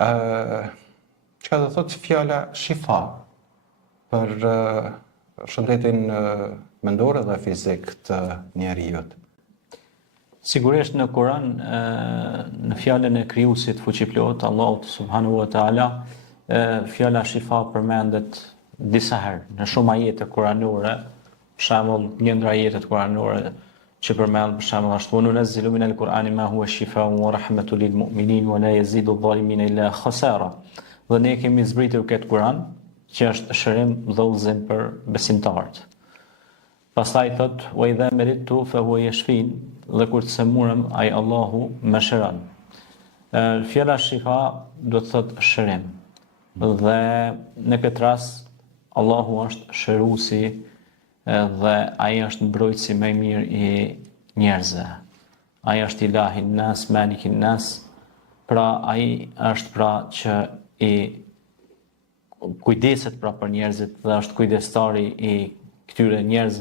Çka do thotë fjala shifa për shëndetin mendor dhe fizik të njeriut? Sigurisht në Kur'an, në fjalën e krijuesit fuqiplot, Allahut subhanahu wa taala, fjala shifa përmendet disa herë në shumë ajete kuranore. Për shembull, një ndër ajetet kuranore që përmend për shembull ashtu: "Wa nunazzilu minal Qur'ani ma huwa shifaa'un wa rahmatun lil mu'minin wa la yazidu adh-dhalimina illa khasara." Dhe ne kemi zbritur këtë Kur'an që është shërim dhe udhëzim për besimtarët. Pastaj thot: "Wa idha maridtu fa huwa yashfin." Dhe kur të semurem, ai Allahu më shëron. Fjala shifa do të thotë shërim. Dhe në këtë rast Allahu është shëruesi dhe ai është mbrojtësi më i mirë i njerëzve. Ai është Ilahi nas, Maliki nas. Pra ai është që i kujdeset për njerëzit dhe është kujdestari i këtyre njerëzve